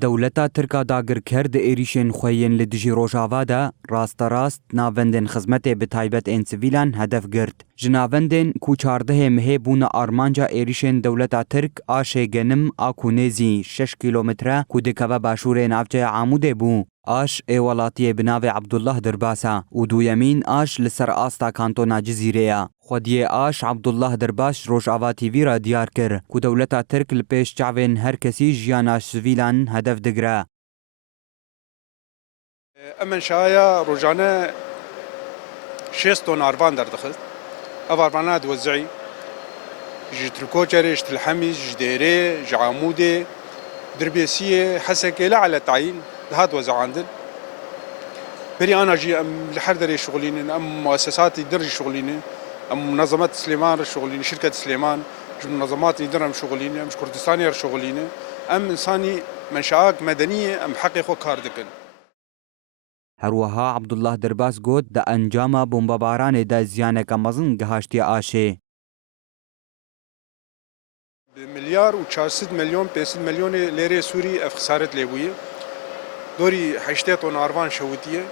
دولتا ترکا داگرکر د ایریشن خوین لدجی روجاوا دا راست ناوندن خزمت بتایبت این سویلان هدف گرد. جناوندن کو 14 مه بون آرمانجا ایریشن دولتا ترک آشه گنم آکونیزی 6 کیلومتره کو دکوه باشور نافجه عاموده بو. آش ایوالاتی بناو عبدالله درباسا و دویمین آش لسر آستا کانتونا جزیره. خودی آش عبدالله درباس روجاوا تیوی را دیار کر کو دولتا ترک لپیش چاوین هر کسی جیاناش سویلان هدف دگره. امن شایا روزانه 6 طن آروان در دخل. آروانها توزعی. جتركوچرش تلحميز جديري جعامودي دربيسية حسكيلة على تعيين هاد وزع عندن. بري أنا جي أم الحردري شغلين أم مؤسساتي درج شغلين أم منظمات سليمان شغلين شركة سليمان منظمات يدرم شغلين أم كردستاني شغلين أم إنساني منشآت مدنية أم حقيقة كاردكن. هروها عبدالله درباس گوت دا انجام بمباران دا زیانک مزن گهاشتی آشه. بمليار و400 مليون 500 مليون ليرة سوري خسارة ليبوية دوري 8 طن أروان شوتية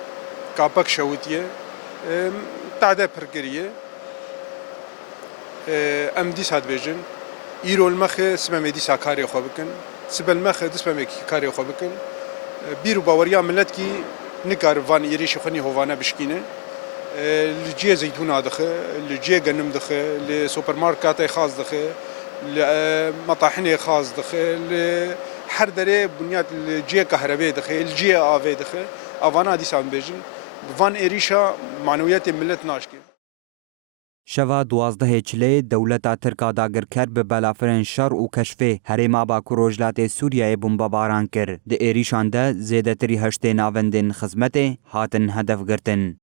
كابك شوتية تعداد برجرية أم دي ساد بيجن إيرو المخ سبب مدي ساكاري خوبكن سبب المخ دسبب كاري خوبكن بيرو باوريا ملتكي نكار فان إيريش خني هوانا بشكينه لجيه زيتون دخه لجيه جنم دخه لسوبر ماركات خاص دخه لمطاحن خاص دخه لحر دري بنيات الجيه كهرباء دخه الجيه آوي دخه أوانا دي سان بيجن فان إيريشا معنويات ملت ناشكي شوا 12 چله دولتا ترکا داگرکر به بلافرین شر و کشفه هریما با کروجلات سوریه بمباران کر. د ایریشان ده زیده تری هشته ناوندن خزمت هاتن هدف گرتن.